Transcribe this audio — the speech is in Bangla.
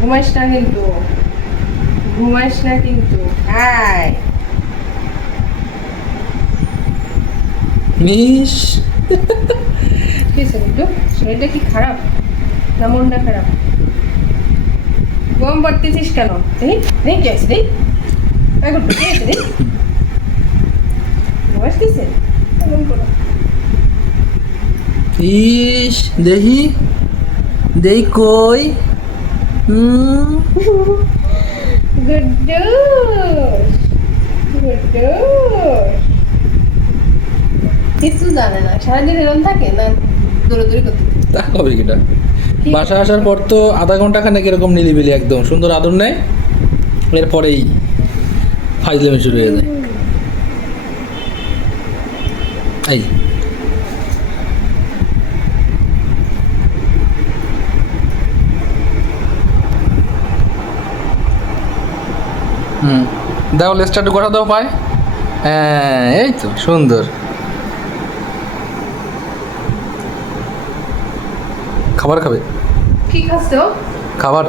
ঘুমাইস না কিন্তু, ঘুমাইস না কিন্তু। হাই মিস কি হয়েছে গুড্ডু? শরীরটা কি খারাপ না মনটা খারাপ? গম পড়তেছিস কেন? দেখি দেখি কি আছে দেখি। গুড্ডু কি আছে দেখি? ঘুমাইস দিছে? গম পড়ো। ইস দেখি দেই কই গুড্ডু গুড্ডু কিছু জানে না, সারাদিন এরকম থাকে না, দৌড়াদৌড়ি করতে থাকে। তা কবে কিটা বাসা আসার পর তো আধা ঘন্টা খানেক এরকম নিলিবিলি একদম সুন্দর আদর নেয়, এরপরেই ফাইজলামি শুরু হয়ে যায়। এই দাও লেজটা একটু গোটা দাও পায়। হ্যাঁ এই তো সুন্দর। খাবার খাবে? কি খাচ্ছ? খাবার